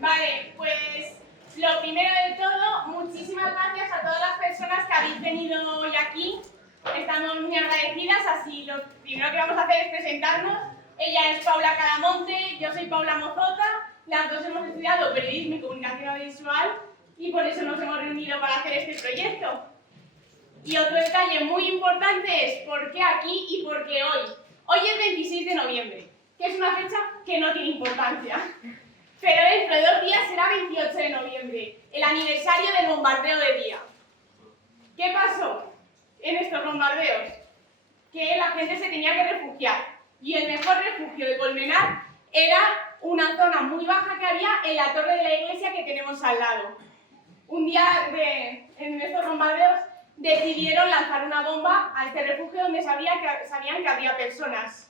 Vale, pues lo primero de todo, muchísimas gracias a todas las personas que habéis venido hoy aquí. Estamos muy agradecidas, así lo primero que vamos a hacer es presentarnos. Ella es Paula Calamonte, yo soy Paula Mozota, las dos hemos estudiado periodismo y comunicación audiovisual y por eso nos hemos reunido para hacer este proyecto. Y otro detalle muy importante es por qué aquí y por qué hoy. Hoy es 26 de noviembre, que es una fecha que no tiene importancia. Pero dentro de 2 días será 28 de noviembre, el aniversario del bombardeo de Día. ¿Qué pasó en estos bombardeos? Que la gente se tenía que refugiar. Y el mejor refugio de Colmenar era una zona muy baja que había en la torre de la iglesia que tenemos al lado. Un día en estos bombardeos decidieron lanzar una bomba a este refugio donde sabían que había personas.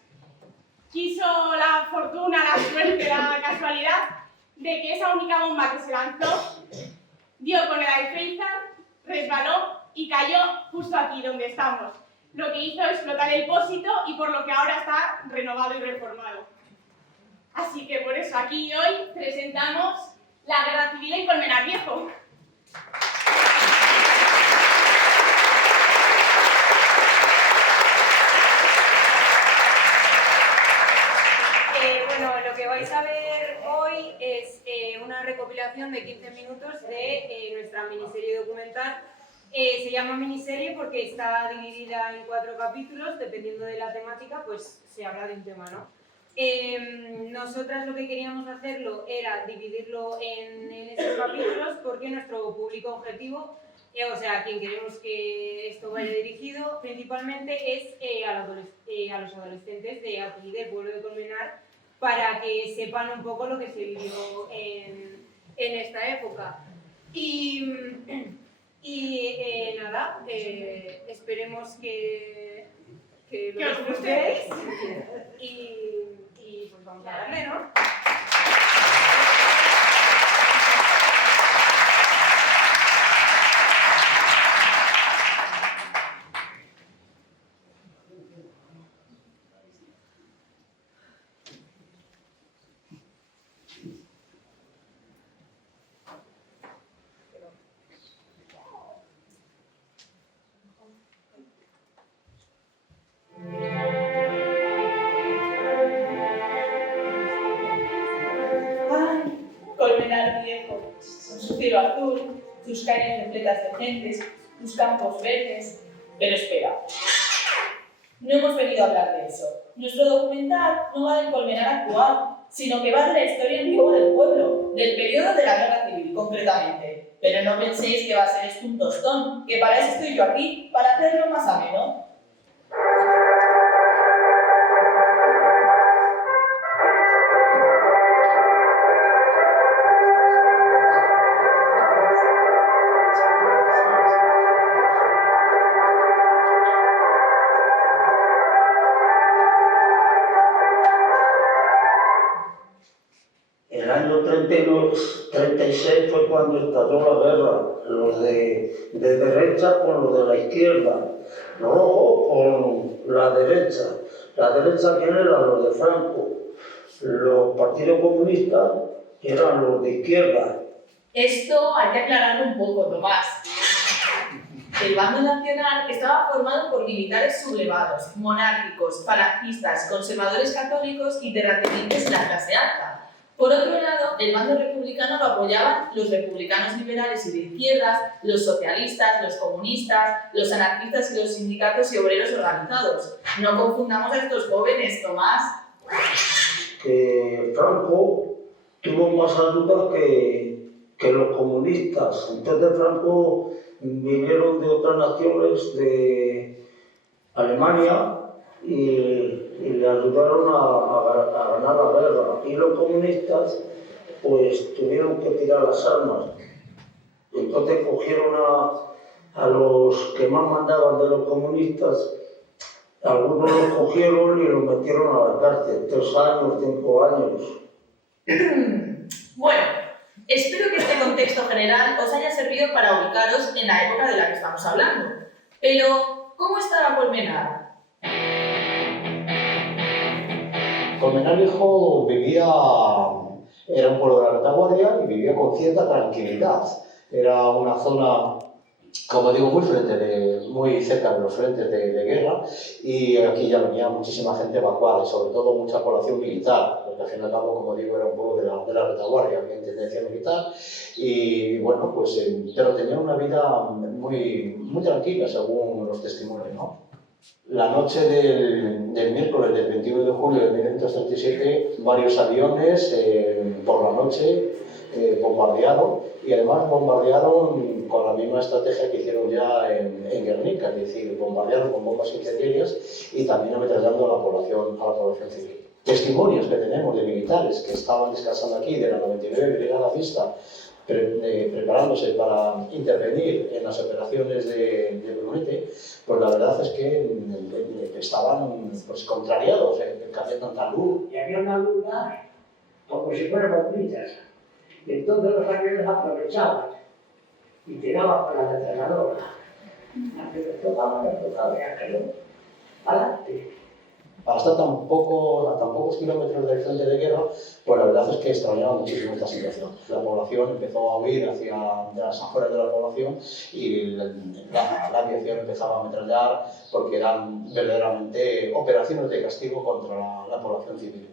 Quiso la fortuna, la suerte, la casualidad de que esa única bomba que se lanzó dio con el alféizar, resbaló y cayó justo aquí donde estamos. Lo que hizo explotar el pósito y por lo que ahora está renovado y reformado. Así que por eso aquí hoy presentamos la Guerra Civil en Colmenar Viejo. Bueno, lo que vais a ver hoy es una recopilación de 15 minutos de nuestra miniserie documental. Se llama miniserie porque está dividida en 4 capítulos, dependiendo de la temática, pues se habla de un tema, ¿no? Nosotras lo que queríamos hacerlo era dividirlo en esos capítulos porque nuestro público objetivo, o sea, a quien queremos que esto vaya dirigido, principalmente es a los adolescentes de aquí, del pueblo de Colmenar, para que sepan un poco lo que se vivió en esta época. Y nada, esperemos que lo disfrutéis y pues vamos a darle, ¿no? Colmenar Viejo, con su cielo azul, sus calles repletas de gentes, sus campos verdes. Pero espera, no hemos venido a hablar de eso. Nuestro documental no va del Colmenar actual, sino que va de la historia antigua del pueblo, del periodo de la Guerra Civil, concretamente. Pero no penséis que va a ser esto un tostón, que para eso estoy yo aquí, para hacerlo más ameno. El año 36 fue cuando estalló la guerra, los de derecha con los de la izquierda, luego con la derecha. La derecha, ¿quién era? Los de Franco. Los partidos comunistas eran los de izquierda. Esto hay que aclararlo un poco, Tomás. El bando nacional estaba formado por militares sublevados, monárquicos, falangistas, conservadores católicos y terratenientes de la clase alta. Por otro lado, el bando republicano lo apoyaban los republicanos liberales y de izquierdas, los socialistas, los comunistas, los anarquistas y los sindicatos y obreros organizados. No confundamos a estos jóvenes, Tomás. Franco tuvo más ayuda que los comunistas. Entonces Franco vinieron de otras naciones, de Alemania, y le ayudaron a ganar la guerra. Y los comunistas pues tuvieron que tirar las armas. Entonces cogieron a los que más mandaban de los comunistas, algunos los cogieron y los metieron a la cárcel, 3 años, 5 años. Bueno, espero que este contexto general os haya servido para ubicaros en la época de la que estamos hablando. Pero, ¿cómo estaba Colmenar? Colmenar Viejo era un pueblo de la retaguardia y vivía con cierta tranquilidad. Era una zona, como digo, muy cerca de los frentes de guerra, y aquí ya venía muchísima gente evacuada y sobre todo mucha población militar, porque al fin y al cabo, como digo, era un pueblo de la retaguardia, había tendencia militar y bueno, pues, pero tenía una vida muy tranquila según los testimonios, ¿no? La noche del miércoles del 21 de julio de 1937, varios aviones por la noche bombardearon, y además bombardearon con la misma estrategia que hicieron ya en Guernica, es decir, bombardearon con bombas incendiarias y también ametrallando a la población civil. Testimonios que tenemos de militares que estaban descansando aquí, de la 99 Brigada Mixta, preparándose para intervenir en las operaciones de Brunete, pues la verdad es que estaban pues, contrariados, que había tanta luz. Y había una luna como si fueran bombillas. Y entonces los aviones aprovechaban y tiraban con la ametralladora. A que les tocaba, y a que no, adelante. Hasta a tan pocos kilómetros del frente de guerra, pues la verdad es que extrañaba muchísimo esta situación. La población empezó a huir hacia las afueras de la población y la aviación empezaba a ametrallar porque eran verdaderamente operaciones de castigo contra la población civil.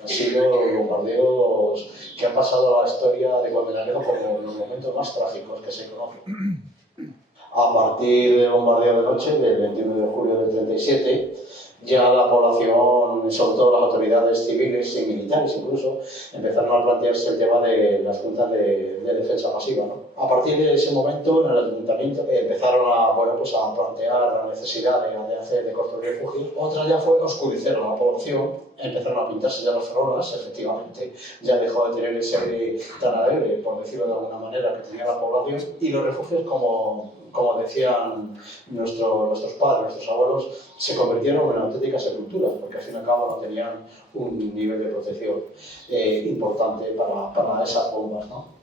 Han sido bombardeos que han pasado a la historia de Colmenar Viejo como los momentos más trágicos que se conocen. A partir del bombardeo de noche, del 21 de julio del 37, ya la población, sobre todo las autoridades civiles y militares incluso, empezaron a plantearse el tema de las juntas de defensa masiva, ¿no? A partir de ese momento, en el ayuntamiento empezaron a plantear la necesidad de construir refugios. Otra ya fue oscurecer a la población, empezaron a pintarse ya las farolas, efectivamente, ya dejó de tener ese aire tan alegre, por decirlo de alguna manera, que tenía la población, y los refugios, como decían nuestros padres, nuestros abuelos, se convirtieron en auténticas sepulturas, porque al fin y al cabo no tenían un nivel de protección importante para esas bombas, ¿no?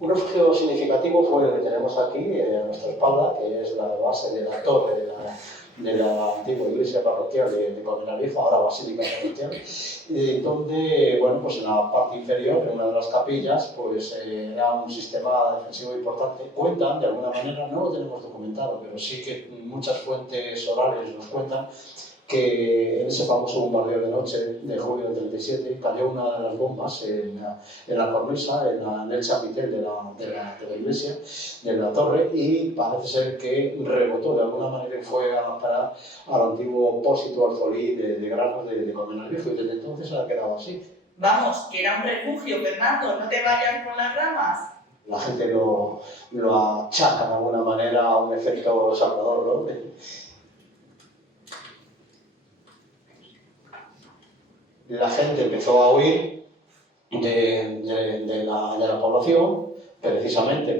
Un refugio significativo fue el que tenemos aquí a nuestra espalda, que es la base de la torre de la antigua iglesia parroquial de Colmenar Viejo, ahora basílica parroquial, donde, bueno, pues en la parte inferior, en una de las capillas, pues era un sistema defensivo importante. Cuentan, de alguna manera, no lo tenemos documentado, pero sí que muchas fuentes orales nos cuentan que en ese famoso bombardeo de noche de julio del 37 cayó una de las bombas en la cornisa, en el chapitel de la iglesia, de la torre, y parece ser que rebotó de alguna manera y fue a parar al antiguo pósito alfolí de granos de Colmenar Viejo, y desde entonces ha quedado así. Vamos, que era un refugio, Fernando, no te vayas con las ramas. La gente lo achaca de alguna manera a un efecto salvador, ¿no? La gente empezó a huir de la población, precisamente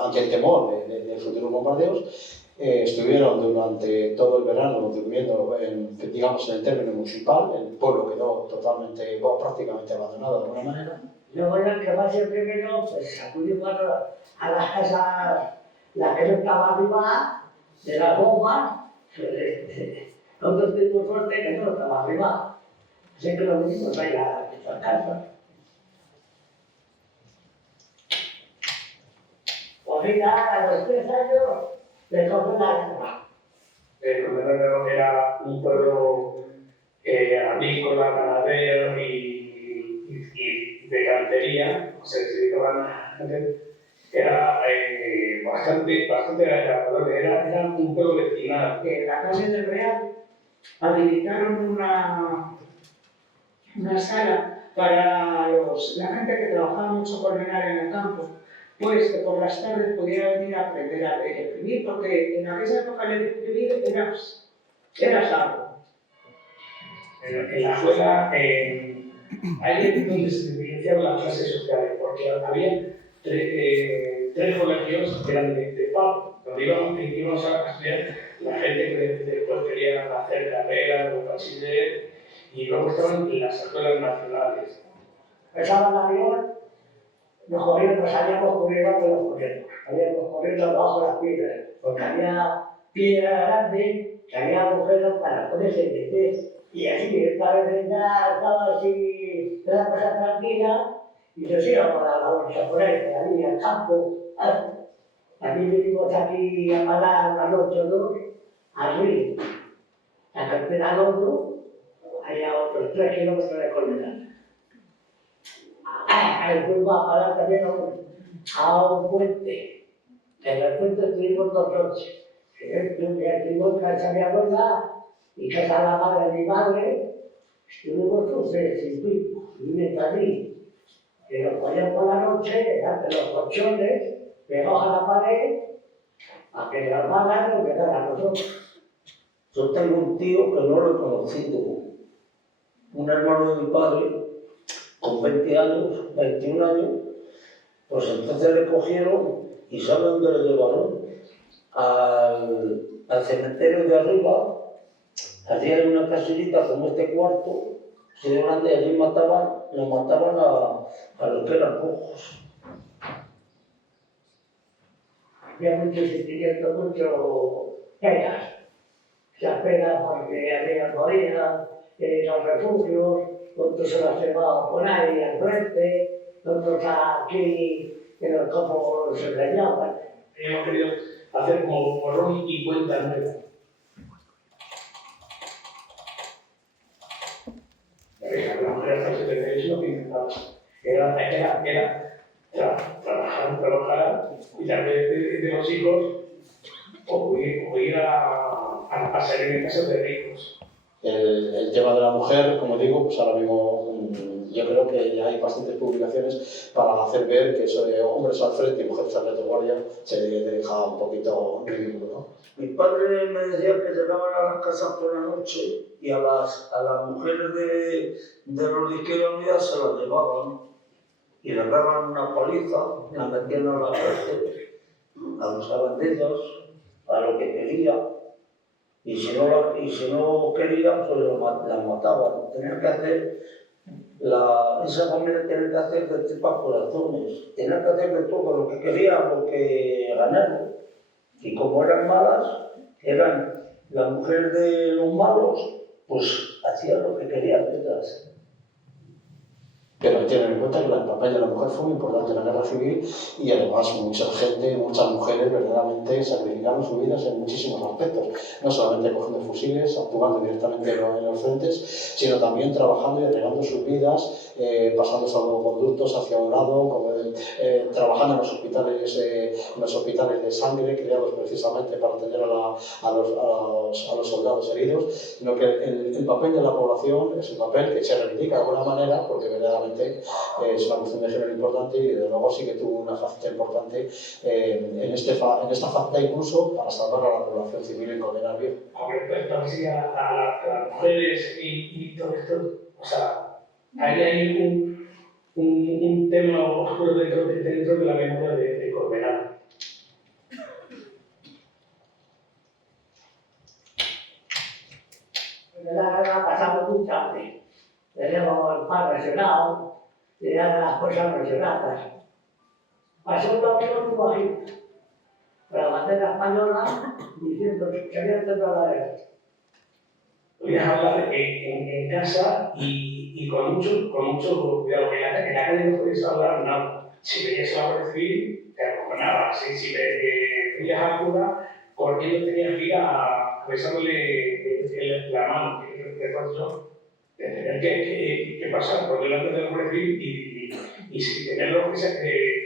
ante el temor de futuros bombardeos. Estuvieron durante todo el verano durmiendo en el término municipal. El pueblo quedó prácticamente abandonado de alguna manera. Luego el que va siempre primero, pues acudimos a las casas, la que no estaba arriba de las bombas. Nosotros tuvimos suerte que no estaba arriba, así que lo vinimos ahí a nuestras casas. Pues mira, a los 3 años le cogió la guerra. Colmenar era un pueblo agrícola, ganadero y de cantería, se dedicaban a era bastante agradable, era un pueblo vecinal. En la calle del Real habilitaron una sala para la gente que trabajaba mucho Colmenar en el campo, pues que por las tardes pudiera venir a aprender a leer y escribir, porque en aquella época leer y escribir era algo. En la escuela, ahí es donde se diferenciaban las clases sociales, porque había tres colegios que eran de pago, donde íbamos a estudiar la gente que después quería hacer carreras o bachiller, y luego estaban las escuelas nacionales. Empezaba el avión, nos salíamos corriendo de los corriendo, salíamos corriendo debajo de las piedras, porque había piedra grande que había agujeros para poderse meter. Y así, esta vez ya estaba así, la cosa tranquila, y nos íbamos a la bolsa por ahí, allí al campo. Aquí venimos aquí a parar una noche o dos, al río. La carretera al hondo, hay a otros 3 kilómetros de Colmenar. Ahí fuimos a parar también a un puente. En el puente estuvimos 2 noches. Estuvimos en casa de mi abuela y casa de la madre de mi madre. Estuvimos 12 sin pico, viviendo allí. Y nos poníamos por la noche, delante de los colchones, pegados a la pared, a que las malas nos quedaran a nosotros. Yo tengo un tío que no lo he conocido, un hermano de mi padre, con 20 años, 21 años, pues entonces le cogieron y ¿sabe dónde le llevaron? Al cementerio de arriba. Allí hay una casillita como este cuarto, así de grande, allí lo mataban a los que eran cojos. Había mucho sentimiento, mucho penas. Muchas penas porque había movido en los refugios, otros se los llevaban por ahí al frente, otros aquí en los campos se engañaban. Hemos querido hacer como borrón y cuenta nueva. La mujer hasta el 78 lo que intentaba era trabajar y tal vez de los hijos o ir a pasar en casas de ricos. El tema de la mujer, como digo, pues ahora mismo yo creo que ya hay bastantes publicaciones para hacer ver que eso de hombres al frente y mujeres al retaguardia se deja un poquito ridículo, ¿no? Mi padre me decía que llegaban a las casas por la noche y a las mujeres de los de Izquierda Unida se las llevaban y les daban una paliza, las metían a la cárcel, abusaban de ellas, a lo que quería, y si no querían, pues las mataban. Tenían que hacer, esa familia tenía que hacer de tripas corazones, tenían que hacer de todo lo que querían, lo que ganaron. Y como eran malas, eran las mujeres de los malos, pues hacían lo que querían ellas. Pero hay que tener en cuenta que el papel de la mujer fue muy importante en la guerra civil y además muchas mujeres verdaderamente sacrificaron sus vidas en muchísimos aspectos, no solamente cogiendo fusiles, actuando directamente en los frentes, sino también trabajando y entregando sus vidas, pasando salvoconductos hacia un lado, trabajando en los hospitales de sangre creados precisamente para atender a los soldados heridos, sino que el papel de la población es un papel que se reivindica de alguna manera porque verdaderamente es una cuestión de género importante y desde luego sí que tuvo una faceta importante en esta faceta incluso para salvar a la población civil en Colmenar Viejo. Con respecto a las mujeres y todo esto, o sea, hay un tema oscuro dentro de la memoria de Colmenar. En la guerra pasamos mucha hambre. Tenemos el pan racionado, teníamos las cosas racionadas. Pasó un avión muy bajito, para la bandera española, diciendo que se había entrado a la guerra. Voy a hablar en casa y con mucho cuidado. En la calle no podías hablar nada. Si veías la Guardia Civil, te acojonabas. Si veías al cura, corriendo tenías que ir a besarle la mano. Recuerdo de tener que pasar por delante de la Guardia Civil y si tenerlo que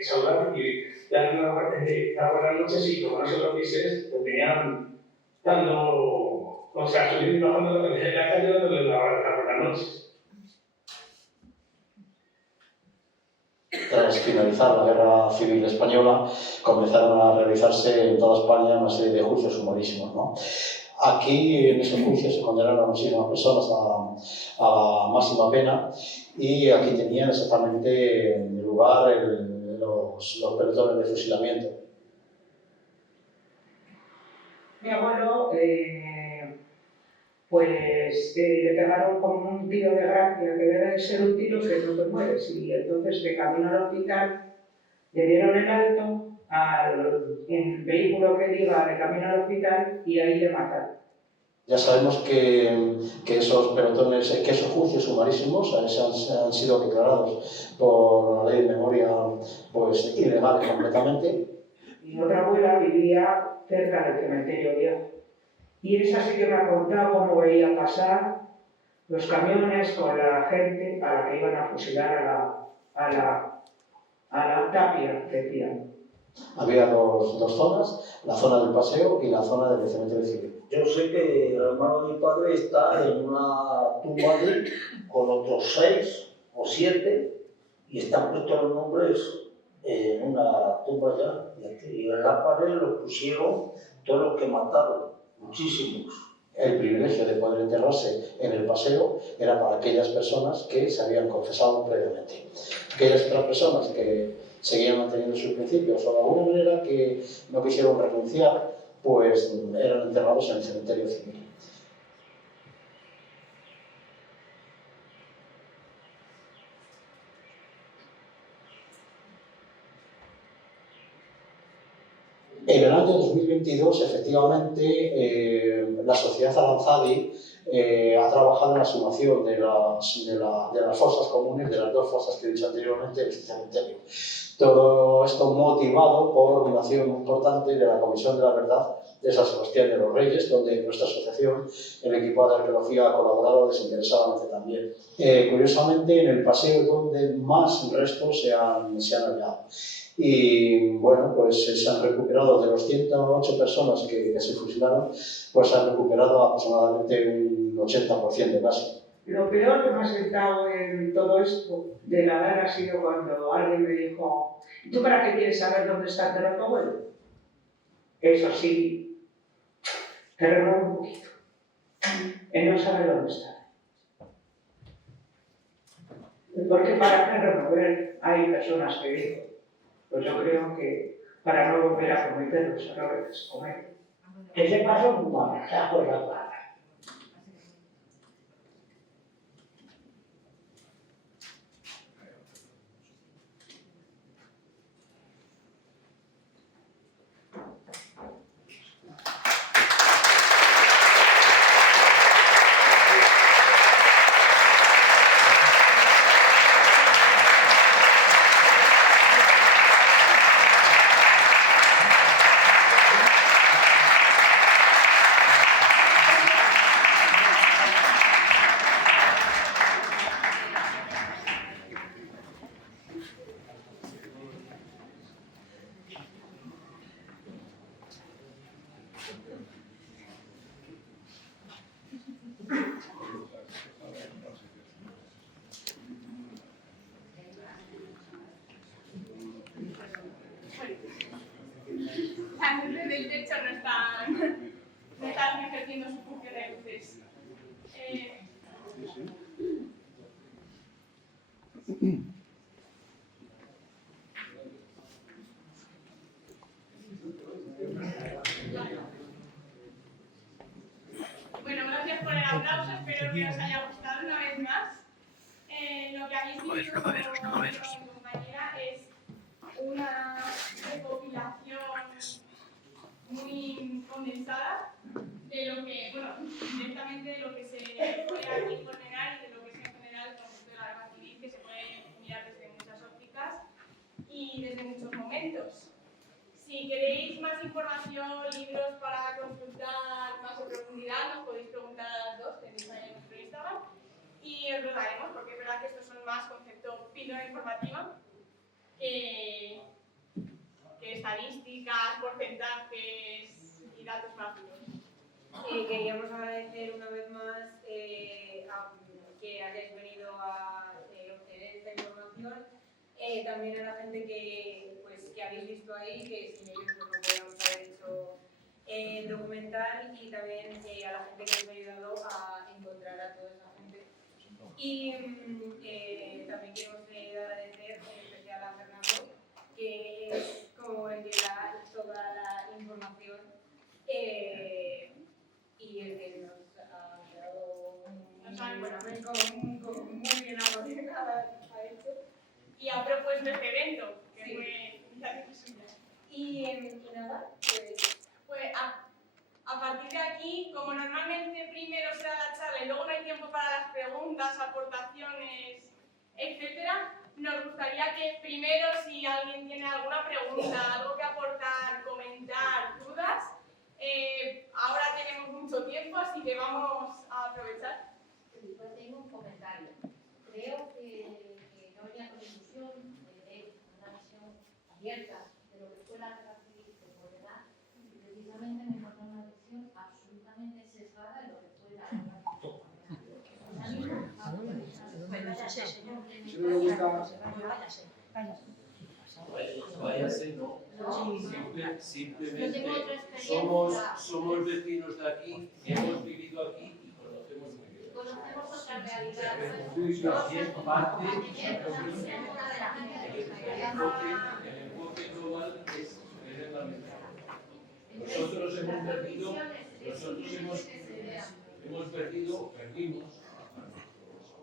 saludar y darle las buenas noches y como no se lo dices, te tenían dando, o sea, subiendo y bajando en la calle dándole las buenas noches. Tras finalizar la Guerra Civil Española, comenzaron a realizarse en toda España una serie de juicios humorísimos, ¿no? Aquí, en esos juicios, se condenaron a muchísimas personas a la máxima pena y aquí tenían exactamente lugar los pelotones de fusilamiento. Mi abuelo, le pegaron con un tiro de gracia, que debe de ser un tiro que no te mueres, y entonces de camino al hospital le dieron el alto en vehículo que diga de camino al hospital y ahí le mataron. Ya sabemos que esos pelotones, que esos juicios sumarísimos han sido declarados por la ley de memoria pues ilegales completamente. Mi otra abuela vivía cerca del cementerio viejo y esa sí que me ha contado cómo veía pasar los camiones con la gente a la que iban a fusilar a la tapia, decían. Había dos zonas, la zona del paseo y la zona del cementerio civil. Yo sé que el hermano de mi padre está en una tumba allí con otros 6 o 7 y están puestos los nombres en una tumba ya. Y en la pared los pusieron todos los que mataron, muchísimos. El privilegio de poder enterrarse en el paseo era para aquellas personas que se habían confesado previamente. Aquellas otras personas que seguían manteniendo sus principios o de alguna manera que no quisieron renunciar, pues eran enterrados en el cementerio civil. En el año 2022, efectivamente, la sociedad Aranzadi ha trabajado en la sumación de las fosas comunes, de las 2 fosas que he dicho anteriormente, en este cementerio. Todo esto motivado por una acción muy importante de la Comisión de la Verdad de San Sebastián de los Reyes, donde nuestra asociación, el equipo de arqueología, ha colaborado desinteresadamente también. Curiosamente, en el paseo es donde más restos se han hallado. Y bueno, pues se han recuperado de los 108 personas que se fusilaron, pues se han recuperado aproximadamente un 80% casi. Lo peor que me ha sentado en todo esto de la edad ha sido cuando alguien me dijo: ¿tú para qué quieres saber dónde está enterrado tu abuelo? Eso sí, te remueve un poquito. Él no sabe dónde está. Porque para qué remover hay personas que dicen, pues yo creo que para no volver a cometer los errores que se cometen. Que se pasó un bagajazo de la plata. Las luces del techo no están ejerciendo su función de luces. Bueno, gracias por el aplauso, espero que os haya gustado una vez más. Lo que habéis visto con mi compañera es una recopilación muy condensada de lo que, bueno, directamente de lo que se puede aquí condenar y de lo que es en general el concepto de la guerra civil, que se puede mirar desde muchas ópticas y desde muchos momentos. Si queréis más información, libros para consultar más en profundidad, nos podéis preguntar a las 2, tenéis ahí en nuestro Instagram, y os lo daremos, porque es verdad que estos son más concepto píldora informativa que estadísticas, porcentajes y datos más duros. Queríamos agradecer una vez más que hayáis venido a obtener esta información. También a la gente que habéis visto ahí, que sin ellos pues, no podríamos haber hecho el documental, y también a la gente que nos ha ayudado a encontrar a toda esa gente. Y también queremos agradecer en especial a Fernando, que es como el que da toda la información y el que nos ha dado muy bien a esto. Y ha propuesto este evento, que fue iniciativa suya. Y Y nada, Pues a partir de aquí, como normalmente primero será la charla y luego no hay tiempo para las preguntas, aportaciones, etcétera, nos gustaría que primero, si alguien tiene alguna pregunta, algo que aportar, comentar, dudas, ahora tenemos mucho tiempo, así que vamos a aprovechar. Pues tengo un comentario. Creo que no venía con ilusión de una visión abierta de lo que fue la guerra civil de Corea, y precisamente me encontré una lección absolutamente sesgada de lo que fue la guerra Váyase, simplemente somos vecinos de aquí, hemos vivido aquí y conocemos muy bien. Conocemos otra realidad. También parte el enfoque global es fundamental. Nosotros perdimos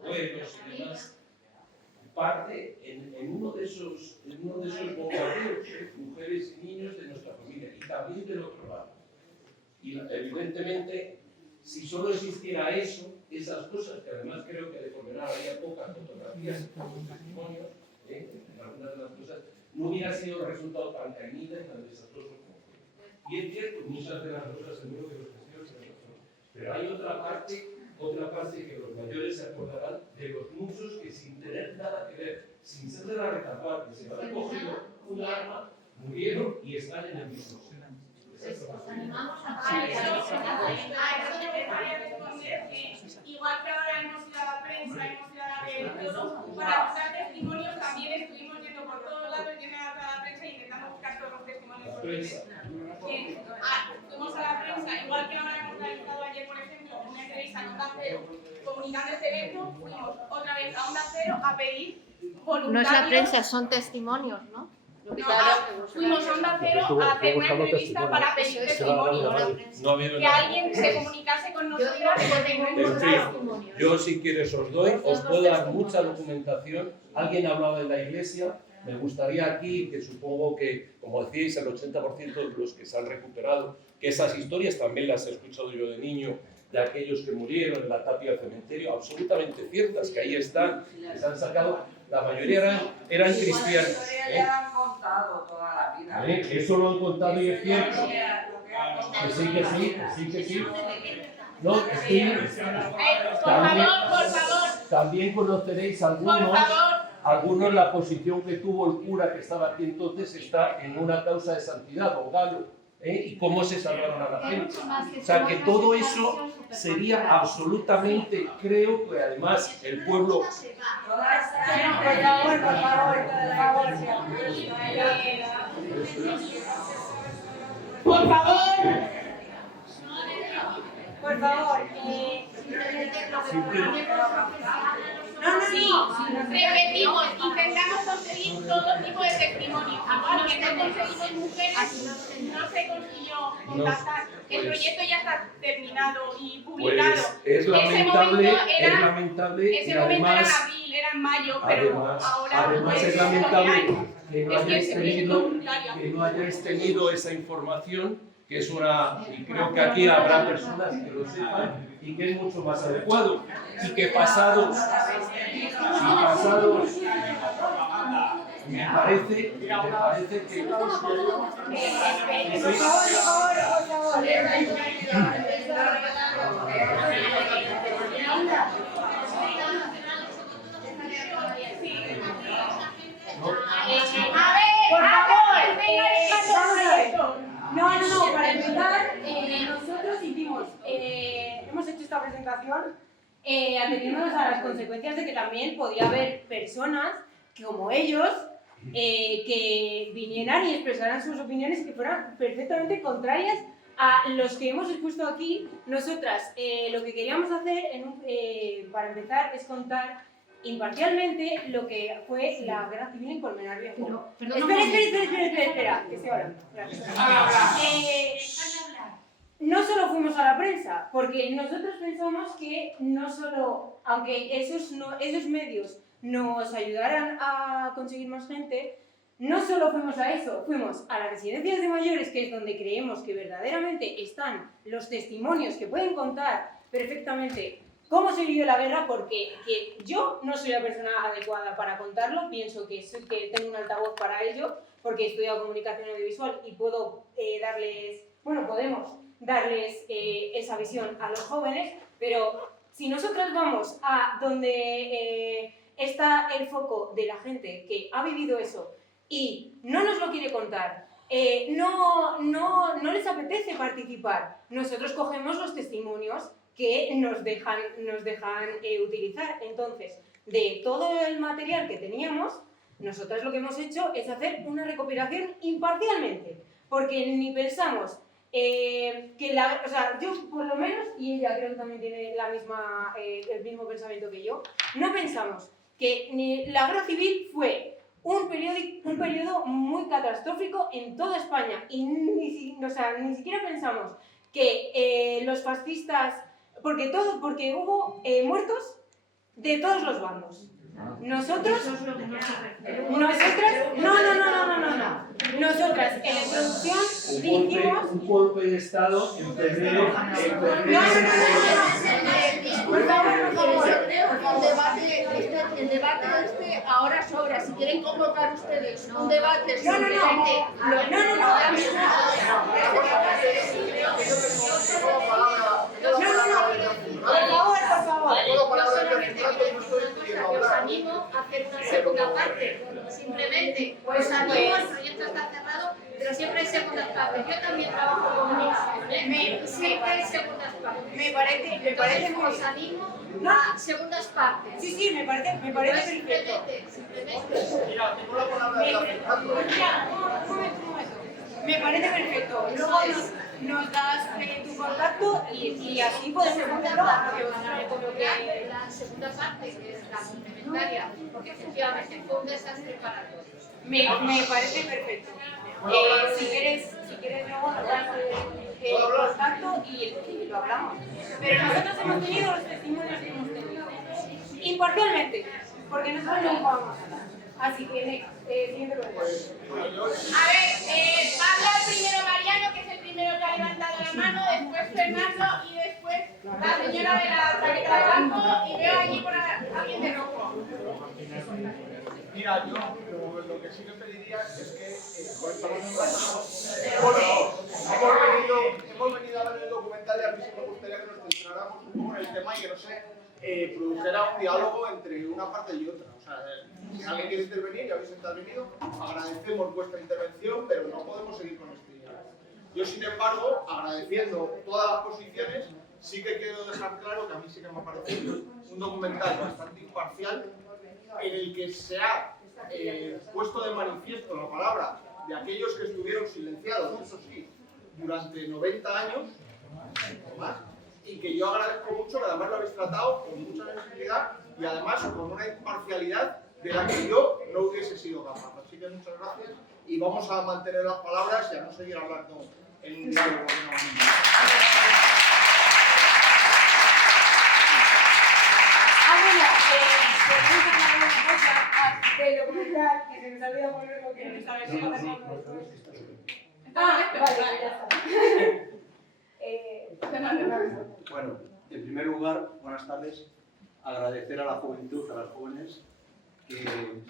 abuelos y demás, parte en uno de esos bombardeos, mujeres y niños de nuestra familia, y también del otro lado. Y evidentemente, si solo existiera eso, esas cosas, que además creo que de Colmenar había pocas fotografías, pocos testimonios, en algunas de las cosas, no hubiera sido el resultado tan cañita y tan desastroso como fue. Y es cierto, muchas de las cosas seguro que los testigos tienen razón, pero hay otra parte que los mayores se acordarán de los muchos que sin tener nada que ver, sin ser de la retaguardia, sin haber cogido un arma, murieron y están en el mismo sitio. Os animamos a A eso me gustaría responder que, igual que ahora hemos ido a la prensa, hemos ido a la tele y todo, para buscar testimonios también estuvimos yendo por todos lados, yendo a la prensa e intentando buscar todos los testimonios posibles. Fuimos a la prensa, igual que ahora hemos realizado ayer, por ejemplo, una entrevista en Onda Cero, comunicando este evento, fuimos otra vez a Onda Cero a pedir voluntarios. No es la prensa, son testimonios, ¿no? Fuimos a Onda Cero a hacer una entrevista para pedir testimonios. Que alguien se comunicase con nosotros porque no hemos dado. Yo, si quieres, os puedo dar mucha documentación. Alguien hablaba de la iglesia. Me gustaría aquí, que supongo que, como decíais, el 80% de los que se han recuperado, que esas historias también las he escuchado yo de niño, de aquellos que murieron en la tapia del cementerio, absolutamente ciertas, que ahí están, que se han sacado, la mayoría eran cristianos. Eso lo han contado y es cierto. Que sí. No, también conoceréis algunos la posición que tuvo el cura que estaba aquí entonces, está en una causa de santidad, don Galo, y cómo se salvaron a la gente. O sea, que todo eso sería absolutamente, creo que además el pueblo... Por favor. Repetimos, intentamos conseguir todo tipo de testimonios. Igual que no conseguimos mujeres, no se consiguió contactar. El proyecto ya está terminado y publicado. Pues es lamentable, ese momento era en abril, era en mayo, pero ahora además es lamentable que no hayáis tenido esa información, que es y creo que aquí habrá personas que lo sepan y que es mucho más adecuado, y que pasados me parece que No, para empezar, nosotros hemos hecho esta presentación atendiéndonos a las consecuencias de que también podía haber personas que, como ellos, que vinieran y expresaran sus opiniones que fueran perfectamente contrarias a los que hemos expuesto aquí. Nosotras lo que queríamos hacer, para empezar, es contar imparcialmente lo que fue la guerra civil en Colmenar Viejo. Espera, que estoy hablando. No solo fuimos a la prensa, porque nosotros pensamos que no solo, aunque esos medios nos ayudaran a conseguir más gente, no solo fuimos a eso, fuimos a las residencias de mayores, que es donde creemos que verdaderamente están los testimonios que pueden contar perfectamente cómo se vivió la guerra, porque yo no soy la persona adecuada para contarlo, pienso que tengo un altavoz para ello, porque he estudiado comunicación audiovisual y puedo podemos darles esa visión a los jóvenes, pero si nosotros vamos a donde está el foco de la gente que ha vivido eso y no nos lo quiere contar, no les apetece participar, nosotros cogemos los testimonios que nos dejan utilizar. Entonces, de todo el material que teníamos, nosotros lo que hemos hecho es hacer una recopilación imparcialmente, porque ni pensamos yo por lo menos, y ella creo que también tiene el mismo pensamiento que yo, no pensamos que la guerra civil fue un periodo muy catastrófico en toda España, y ni siquiera pensamos que los fascistas, porque hubo muertos de todos los bandos. Nosotras, en la introducción dijimos... Un golpe de Estado en febrero... Por favor, yo creo que el debate ahora sobra. Si quieren convocar ustedes un debate simplemente... Por favor. Os animo a hacer una segunda parte. Simplemente os animo, el proyecto está cerrado, pero siempre hay segundas partes. Yo también trabajo con niños, siempre hay segundas partes. Me parece muy os animo a segundas partes. Sí, me parece perfecto. Simplemente. Mira, tengo la palabra de la Un momento. Me parece perfecto. Luego nos das tu contacto y así podemos hacerlo. La segunda parte, que es la complementaria, porque efectivamente fue un desastre para todos. Me parece perfecto. Si quieres luego nos das el contacto y lo hablamos. Pero nosotros hemos tenido los testimonios que hemos tenido. Imparcialmente, porque nosotros no vamos a hablar. Así que, siguiente pregunta. A ver, va a hablar primero Mariano, que es el primero que ha levantado la mano, después Fernando y después la señora de la chaqueta de blanco y veo allí por alguien de rojo. Mira, yo lo que sí que pediría es que hemos venido a ver el documental y a mí sí me gustaría que nos centráramos un poco en el tema y que no se produjera un diálogo entre una parte y otra. O sea, si alguien quiere intervenir, ya habéis intervenido, agradecemos vuestra intervención, pero no podemos seguir con este diálogo. Yo, sin embargo, agradeciendo todas las posiciones, sí que quiero dejar claro que a mí sí que me ha parecido un documental bastante imparcial, en el que se ha puesto de manifiesto la palabra de aquellos que estuvieron silenciados, eso sí, durante 90 años o más, y que yo agradezco mucho que además lo habéis tratado con mucha sensibilidad y además con una imparcialidad de la que yo no hubiese sido capaz. Así que muchas gracias y vamos a mantener las palabras y a no seguir hablando en un diálogo. Del documental, que se me olvida poner lo que me estaba diciendo. Bueno, en primer lugar, buenas tardes. Agradecer a la juventud, a las jóvenes, que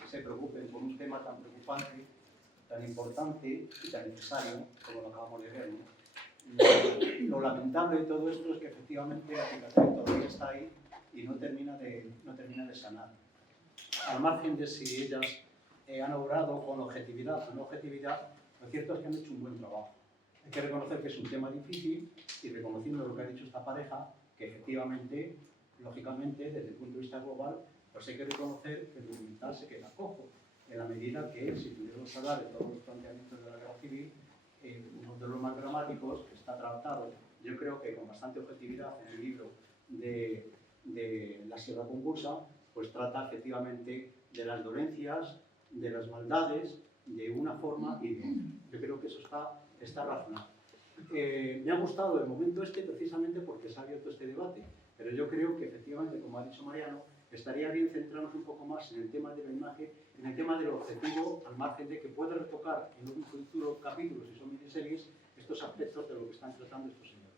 se preocupen por un tema tan preocupante, tan importante y tan necesario, como lo acabamos de ver, ¿no? Lo lamentable de todo esto es que efectivamente la situación todavía está ahí y no termina de sanar. Al margen de si ellas han obrado con objetividad o no objetividad, lo cierto es que han hecho un buen trabajo. Hay que reconocer que es un tema difícil y reconociendo lo que ha dicho esta pareja, que efectivamente, lógicamente, desde el punto de vista global, pues hay que reconocer que el documental se queda cojo, en la medida que, si tuviéramos que hablar de todos los planteamientos de la guerra civil, uno de los más dramáticos que está tratado, yo creo que con bastante objetividad en el libro de La Sierra Convulsa, pues trata efectivamente de las dolencias, de las maldades, de una forma y de otra. Yo creo que eso está razonado. Me ha gustado el momento precisamente porque se ha abierto este debate, pero yo creo que efectivamente, como ha dicho Mariano, estaría bien centrarnos un poco más en el tema de la imagen, en el tema del objetivo, al margen de que pueda retocar en un futuro capítulo, si son miniseries, estos aspectos de lo que están tratando estos señores.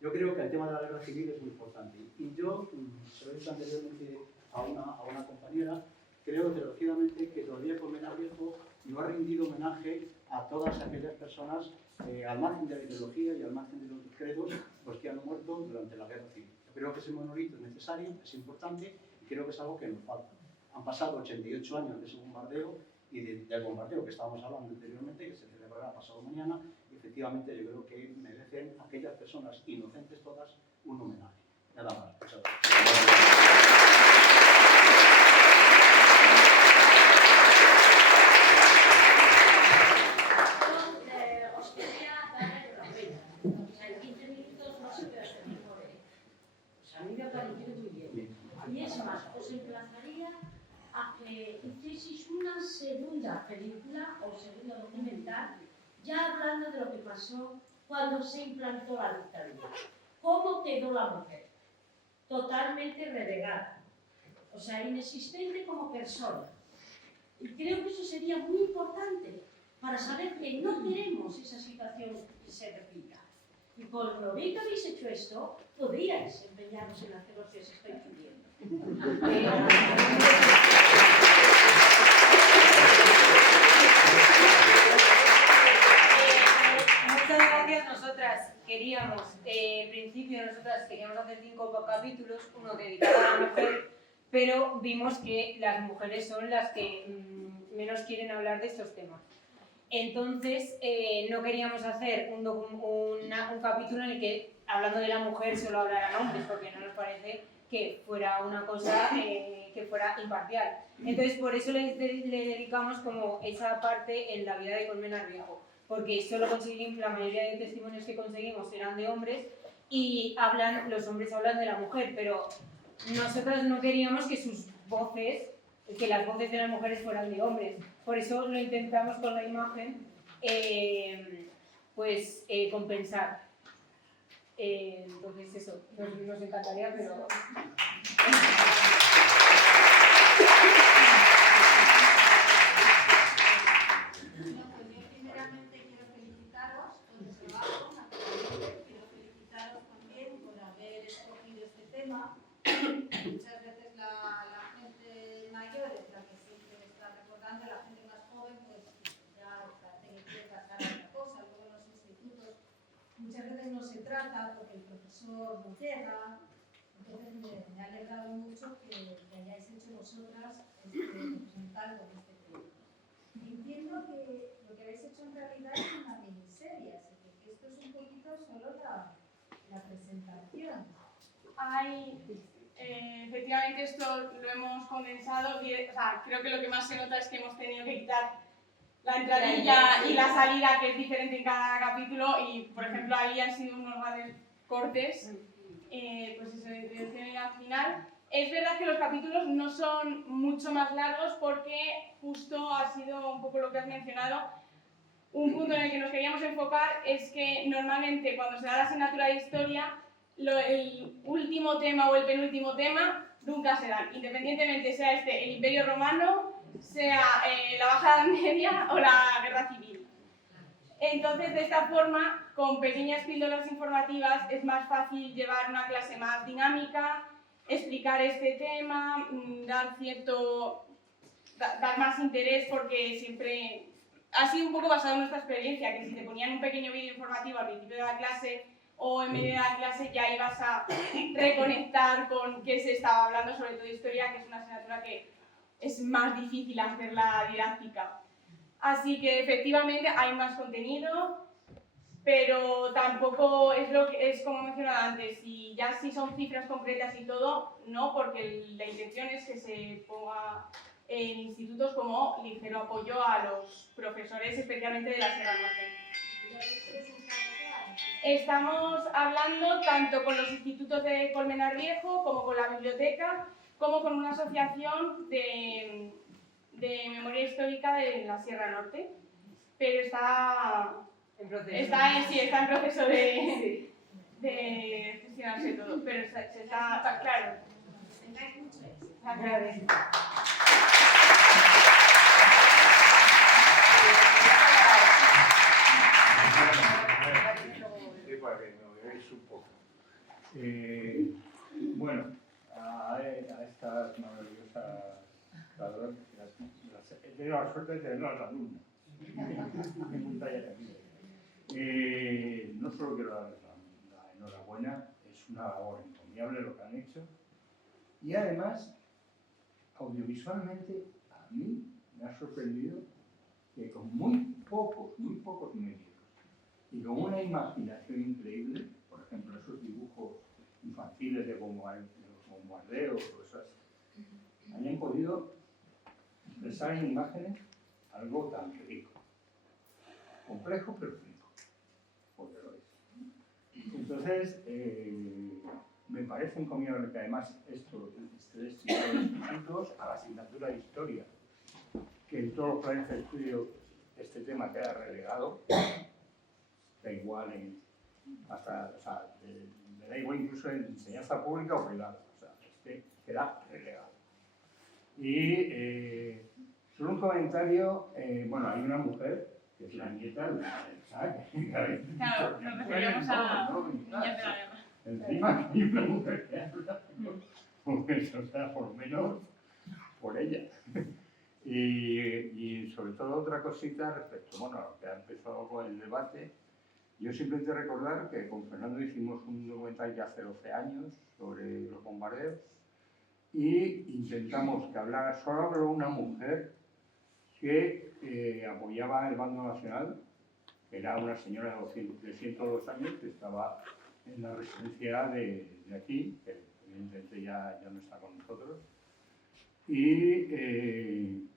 Yo creo que el tema de la guerra civil es muy importante. Y yo, se lo he dicho anteriormente a una compañera, creo desgraciadamente que todavía Colmenar Viejo no ha rendido homenaje a todas aquellas personas, al margen de la ideología y al margen de los credos, pues, que han muerto durante la guerra civil. Yo creo que ese monolito es necesario, es importante y creo que es algo que nos falta. Han pasado 88 años de ese bombardeo y del bombardeo que estábamos hablando anteriormente, que se celebrará pasado mañana, y efectivamente yo creo que merecen aquellas personas inocentes todas un homenaje. Nada más. Muchas gracias. Os quería dar enhorabuena. O sea, en 15 minutos no se puede hacer mejor. O sea, a mí me ha parecido muy bien. Y es más, os emplazaría a que hicieseis una segunda película o segunda documental ya hablando de lo que pasó cuando se implantó la dictadura. ¿Cómo quedó la mujer? Totalmente relegada. O sea, inexistente como persona. Y creo que eso sería muy importante para saber que no queremos esa situación que se repita. Y con lo bien que habéis hecho esto, podríais empeñaros en hacer lo que os estoy pidiendo. Muchas gracias. Nosotras queríamos, en principio nosotras queríamos hacer 5 capítulos, uno dedicado a la mujer, pero vimos que las mujeres son las que menos quieren hablar de estos temas. Entonces, no queríamos hacer un capítulo en el que, hablando de la mujer, solo hablaran hombres, porque no nos parece que fuera una cosa que fuera imparcial. Entonces, por eso le dedicamos como esa parte en la vida de Colmenar Viejo, porque solo conseguimos, la mayoría de testimonios que conseguimos eran de hombres y los hombres hablan de la mujer, pero nosotros no queríamos que sus voces, que las voces de las mujeres fueran de hombres. Por eso lo intentamos con la imagen, compensar. Entonces eso, nos encantaría, pero... Yo primeramente quiero felicitaros por el trabajo, naturalmente. Quiero felicitaros también por haber escogido este tema. Muchas veces la gente mayor es la que siempre está recordando, la gente más joven pues ya parece que quiere pasar a otra cosa. Luego en los institutos muchas veces no se trata porque el profesor no llega. Entonces me ha alegrado mucho que hayáis hecho vosotras presentar con este tema. Entiendo que lo que habéis hecho en realidad es una miniserie, así que esto es un poquito solo la presentación. Efectivamente esto lo hemos condensado, o sea, creo que lo que más se nota es que hemos tenido que quitar la entradilla y la salida, que es diferente en cada capítulo, y por ejemplo ahí han sido unos grandes cortes, pues eso, de introducción y al final. Es verdad que los capítulos no son mucho más largos porque justo ha sido un poco lo que has mencionado. Un punto en el que nos queríamos enfocar es que normalmente cuando se da la asignatura de historia, el último tema o el penúltimo tema nunca se dan, independientemente sea el Imperio Romano, sea la Baja Edad Media o la Guerra Civil. Entonces, de esta forma, con pequeñas píldoras informativas es más fácil llevar una clase más dinámica, explicar este tema, dar más interés, porque siempre ha sido un poco basado en nuestra experiencia, que si te ponían un pequeño vídeo informativo al principio de la clase o en medio de la clase ya ibas a reconectar con qué se estaba hablando, sobre todo historia, que es una asignatura que es más difícil hacerla didáctica. Así que efectivamente hay más contenido, pero tampoco es como mencionaba antes, y ya si son cifras concretas y todo, no, porque la intención es que se ponga en institutos como ligero apoyo a los profesores, especialmente de la Sierra Norte. Estamos hablando tanto con los institutos de Colmenar Viejo, como con la biblioteca, como con una asociación de memoria histórica de la Sierra Norte, pero está en proceso de gestionarse todo, pero se está claro. Tengáis mucho éxito. Gracias. Sí, para que me veáis un poco. Bueno, a estas maravillosas traductoras, he tenido la suerte de tener las alumnas. No solo quiero darles la enhorabuena, es una labor encomiable lo que han hecho. Y además, audiovisualmente, a mí me ha sorprendido que con muy pocos medios y con una imaginación increíble, por ejemplo, esos dibujos infantiles de bombardeos o esas, hayan podido expresar en imágenes algo tan rico, complejo pero rico, porque lo es. Entonces, me parece encomiable que además esto esté destinado a los institutos, a la asignatura de historia, que en todos los planes de estudio este tema queda relegado, da igual le da igual incluso en enseñanza pública o privada, o sea, queda relegado. Y solo un comentario, bueno, hay una mujer que es la nieta de Claro, nos referíamos a niñas de la guerra. Encima hay una mujer que habla, pues, o sea, por lo menos por ella. Y sobre todo otra cosita respecto, bueno, a lo que ha empezado con el debate, yo simplemente recordar que con Fernando hicimos un documental ya hace 12 años sobre los bombardeos y intentamos que hablara, solo habló una mujer que apoyaba el bando nacional, que era una señora de 102 años que estaba en la residencia de aquí, que evidentemente ya no está con nosotros, y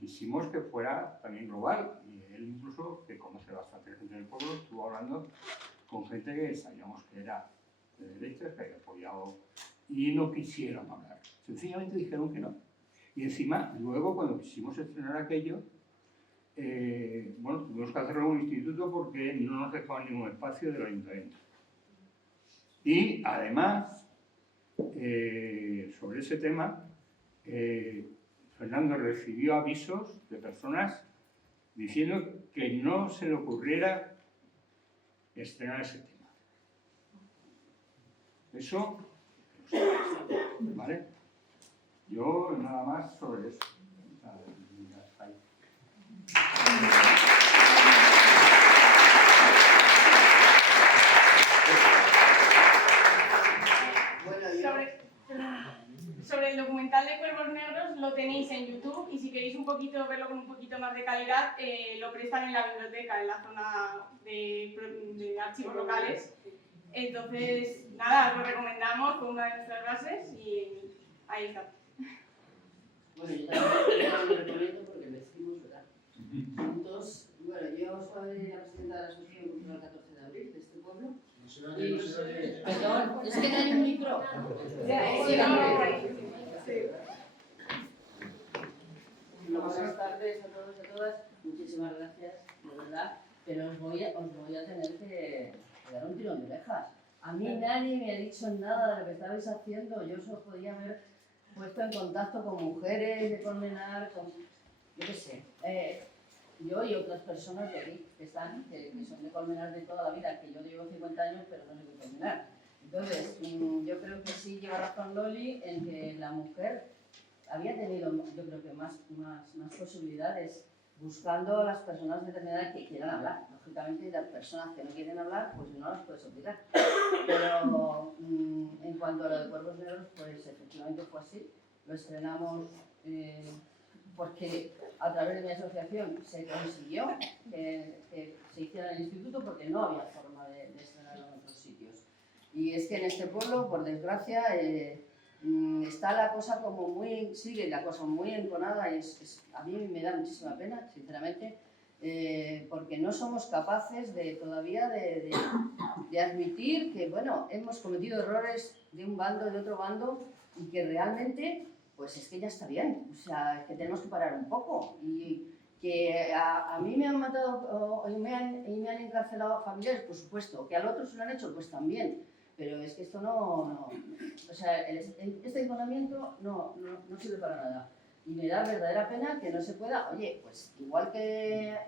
quisimos que fuera también global, y él incluso, que conoce bastante gente del pueblo, estuvo hablando con gente que sabíamos que era de derechas, que había apoyado, y no quisieron hablar, sencillamente dijeron que no. Y encima, luego cuando quisimos estrenar aquello, bueno, tuvimos que hacerlo en un instituto porque no nos dejaban ningún espacio del ayuntamiento. Y además, sobre ese tema, Fernando recibió avisos de personas diciendo que no se le ocurriera estrenar ese tema. Eso, ¿vale? Yo nada más sobre eso. Sobre el documental de Cuervos Negros lo tenéis en YouTube y si queréis un poquito verlo con un poquito más de calidad, lo prestan en la biblioteca, en la zona de archivos locales. Entonces, nada, lo recomendamos con una de nuestras bases y ahí está. Bueno, yo también lo recomiendo porque vestimos, ¿verdad? Juntos, bueno, yo soy la presidenta de la Asociación Cultural 14 de Abril de este pueblo. Perdón, es que no hay un micro. Buenas tardes a todos y a todas. Muchísimas gracias, de verdad. Pero os voy a tener que dar un tirón de orejas. A mí nadie me ha dicho nada de lo que estabais haciendo. Yo os podía haber puesto en contacto con mujeres de Colmenar, con, yo qué sé, yo y otras personas de aquí que son de Colmenar de toda la vida, que yo llevo 50 años pero no soy de Colmenar. Entonces, yo creo que sí lleva razón Loli en que la mujer había tenido, yo creo que más posibilidades buscando a las personas determinadas que quieran hablar. Lógicamente, las personas que no quieren hablar, pues no las puedes obligar. Pero en cuanto a lo de Cuervos Negros, pues efectivamente fue así. Lo estrenamos porque a través de mi asociación se consiguió que se hiciera en el instituto porque no había forma de estrenarlo en otros sitios. Y es que en este pueblo, por desgracia, está la cosa como sigue la cosa muy enconada y a mí me da muchísima pena, sinceramente, porque no somos capaces todavía de admitir que, bueno, hemos cometido errores de un bando, de otro bando y que realmente, pues es que ya está bien, o sea, es que tenemos que parar un poco y que a mí me han matado y me han encarcelado familiares, por supuesto, que al otro se lo han hecho, pues también. Pero es que esto no... O sea, este aislamiento no sirve para nada. Y me da verdadera pena que no se pueda, oye, pues igual que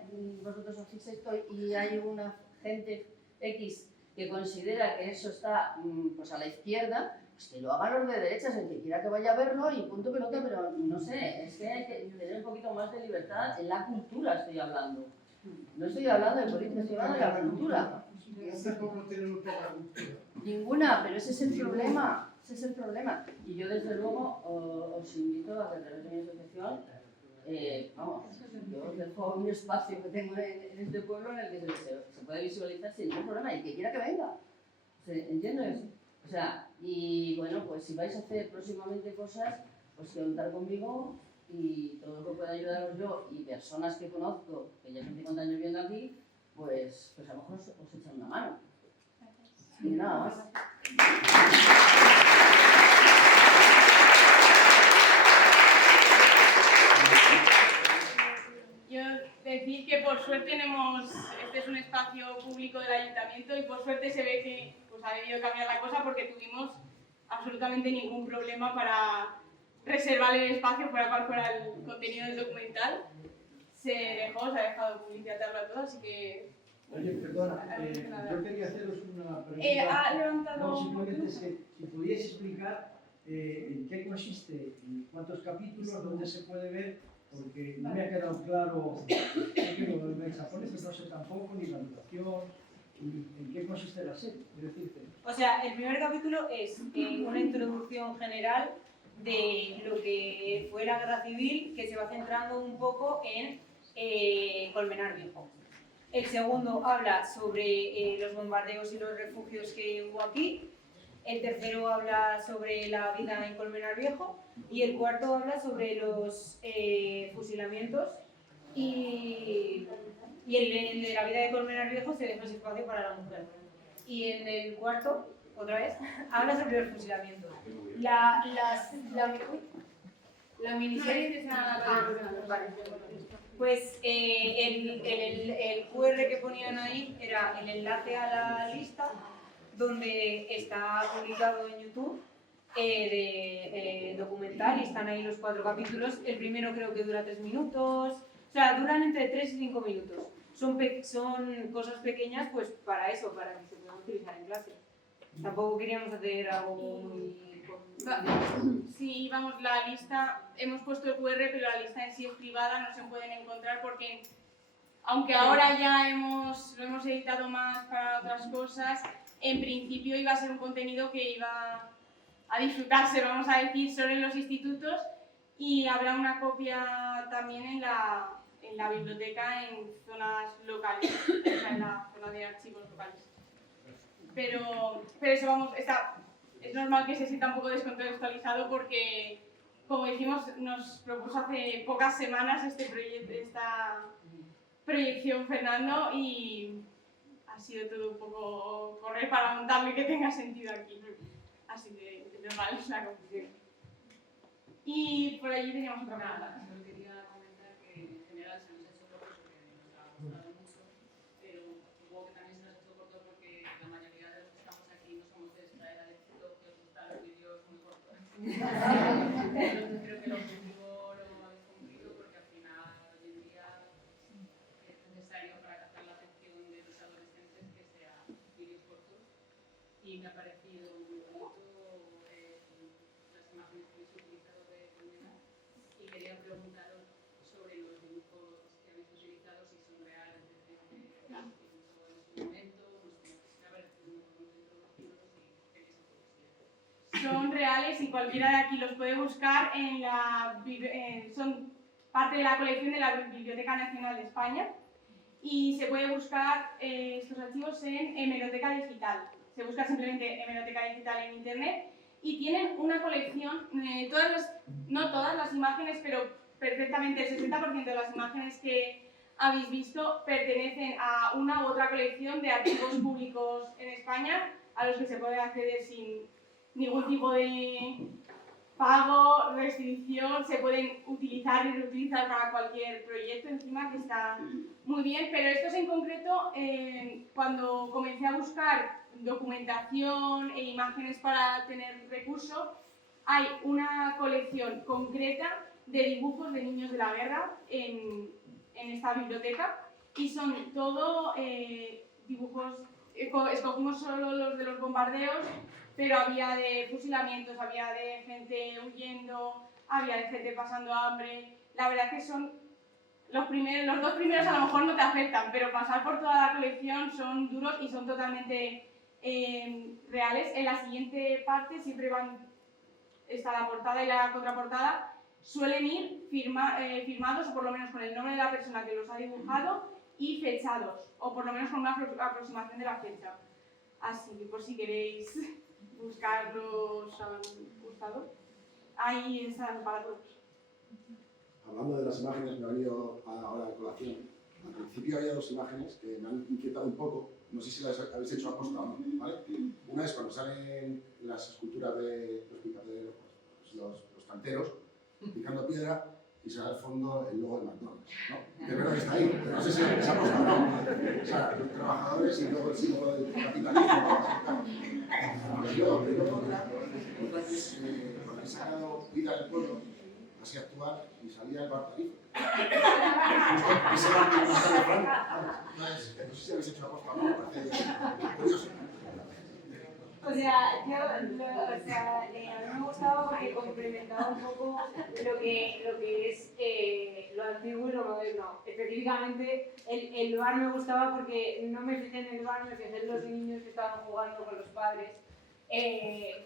vosotros hacéis esto y hay una gente X que considera que eso está pues a la izquierda, pues que lo hagan los de derechas, el que quiera que vaya a verlo y punto pelota, pero no sé, es que hay que tener un poquito más de libertad en la cultura, estoy hablando. No estoy hablando de política, estoy hablando de la cultura. Ninguna, pero ese es el problema, Y yo desde luego os invito a que a través de mi asociación, vamos, yo os dejo un espacio que tengo en este pueblo en el que se puede visualizar sin ningún problema, y el que quiera que venga. ¿Entiendes? O sea, y bueno, pues si vais a hacer próximamente cosas, pues contar conmigo y todo lo que pueda ayudaros yo y personas que conozco, que ya 50 años viviendo aquí, pues a lo mejor os echan una mano. Y nada más. Yo decir que por suerte este es un espacio público del ayuntamiento y por suerte se ve que pues, ha debido cambiar la cosa porque tuvimos absolutamente ningún problema para reservar el espacio para cual fuera el contenido del documental. Se ha dejado publicidad para todo, así que... Oye, perdona, yo quería haceros una pregunta. No, simplemente si pudiese explicar en qué consiste, en cuántos capítulos, dónde se puede ver, porque no me ha quedado claro, sé que lo vais a poner, pero no sé tampoco ni la duración, en qué consiste la serie, quiero decirte. O sea, el primer capítulo es una introducción general de lo que fue la guerra civil, que se va centrando un poco en Colmenar Viejo. El segundo habla sobre los bombardeos y los refugios que hubo aquí. El tercero habla sobre la vida en Colmenar Viejo. Y el cuarto habla sobre los fusilamientos. Y el de la vida de Colmenar Viejo se deja ese espacio para la mujer. Y en el cuarto, otra vez, habla sobre los fusilamientos. La miniserie pues el QR que ponían ahí era el enlace a la lista donde está publicado en YouTube de documental y están ahí los 4 capítulos. El primero creo que dura 3 minutos, o sea, duran entre 3 y 5 minutos. Son cosas pequeñas pues para eso, para que se puedan utilizar en clase. Tampoco queríamos hacer algo muy... Sí, vamos, la lista, hemos puesto el QR, pero la lista en sí es privada, no se pueden encontrar porque, aunque ahora ya lo hemos editado más para otras cosas, en principio iba a ser un contenido que iba a disfrutarse, vamos a decir, solo en los institutos, y habrá una copia también en la biblioteca en zonas locales, o sea, en la zona de archivos locales. Pero eso, vamos, es normal que se sienta un poco descontextualizado porque, como dijimos, nos propuso hace pocas semanas esta proyección Fernando y ha sido todo un poco correr para montarlo y que tenga sentido aquí. Así que es normal, es una confusión. Y por allí teníamos otra pregunta. Solo quería comentar que en general se nos ha hecho corto porque nos ha gustado mucho, pero supongo que también se nos ha hecho corto porque la mayoría de los que estamos aquí no somos de esta era de TikTok que os gustan los vídeos muy cortos. Entonces creo que el objetivo lo habéis cumplido porque al final hoy en día es necesario para captar la atención de los adolescentes que sean vídeos cortos y me ha parecido muy bonito las imágenes que habéis utilizado de Colmenar y quería preguntaros sobre los dibujos que habéis utilizado, si son reales desde que en su momento, a ver, introducirlos y tenéis curiosidad. Son reales y cualquiera de aquí los puede buscar son parte de la colección de la Biblioteca Nacional de España y se puede buscar estos archivos en Hemeroteca Digital. Se busca simplemente Hemeroteca Digital en internet y tienen una colección, no todas las imágenes, pero perfectamente el 60% de las imágenes que habéis visto pertenecen a una u otra colección de archivos públicos en España a los que se puede acceder sin ningún tipo de pago, restricción, se pueden utilizar y reutilizar para cualquier proyecto encima, que está muy bien, pero estos en concreto, cuando comencé a buscar documentación e imágenes para tener recursos, hay una colección concreta de dibujos de niños de la guerra en esta biblioteca y son todo dibujos, escogimos solo los de los bombardeos, pero había de fusilamientos, había de gente huyendo, había de gente pasando hambre. La verdad que son los dos primeros a lo mejor no te afectan, pero pasar por toda la colección son duros y son totalmente reales. En la siguiente parte siempre está la portada y la contraportada, suelen ir firmados, o por lo menos con el nombre de la persona que los ha dibujado, y fechados, o por lo menos con una aproximación de la fecha. Así que por si queréis buscarlos, os han gustado, ahí están para todos. Hablando de las imágenes, me ha venido ahora a colación. Al principio había dos imágenes que me han inquietado un poco, no sé si las habéis hecho a posta o no, ¿vale? Una es cuando salen las esculturas de los picaderos, los canteros, picando piedra, y sale al fondo el logo de McDonald's, ¿no? Que verdad que está ahí, pero no sé si se ha puesto o no. O sea, los trabajadores y luego el símbolo del capitalismo. Y luego otra que es cuando han sacado vida del pueblo, así actuar, y salía el bar Tarifa. Ese bar que no está de Franco. No sé si habéis hecho la posta o no, me parece curioso. O sea, a mí me gustaba porque complementaba un poco lo que es lo antiguo y lo moderno. Específicamente, el bar me gustaba porque no me fijé en el bar, me fijé en los niños que estaban jugando con los padres.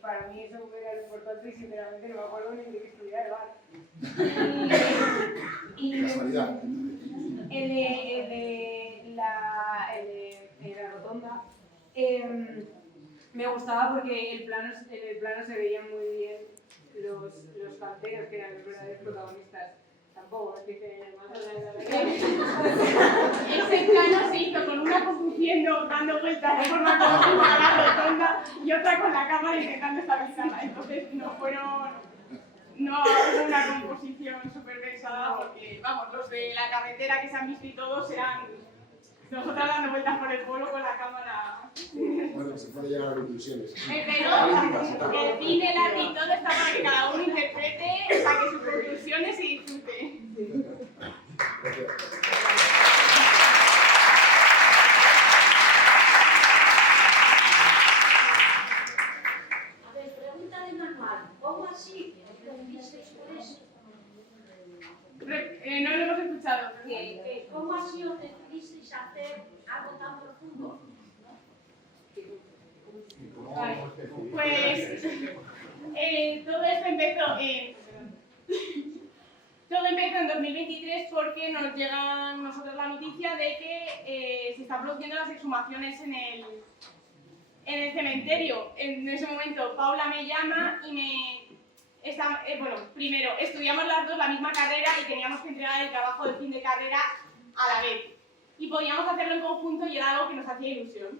Para mí eso era lo importante y sinceramente no me acuerdo ni de qué estudiar el bar. Casualidad. El de la rotonda. Me gustaba porque en el plano se veían muy bien los canteros que eran los verdaderos protagonistas. Tampoco es que ese plano se hizo con una conduciendo, dando vueltas de forma continua a la rotonda y otra con la cámara intentando estabilizarla. Entonces no hubo una composición súper pensada porque, vamos, los de la carretera que se han visto y todos eran nosotras dando vueltas por el pueblo con la cámara. Bueno, se puede llegar a conclusiones. Pero el cine, el arte y todo está para que cada uno interprete, saque sus conclusiones y disfrute. A ver, pregunta de manual. ¿Cómo así? ¿Aprendisteis por eso? No lo hemos escuchado. ¿Cómo así os decidisteis hacer algo tan profundo? Vale. Pues todo esto empezó en 2023 porque nos llega a nosotros la noticia de que se están produciendo las exhumaciones en el cementerio. En ese momento Paula me llama y primero estudiamos las dos la misma carrera y teníamos que entregar el trabajo de fin de carrera a la vez. Y podíamos hacerlo en conjunto y era algo que nos hacía ilusión.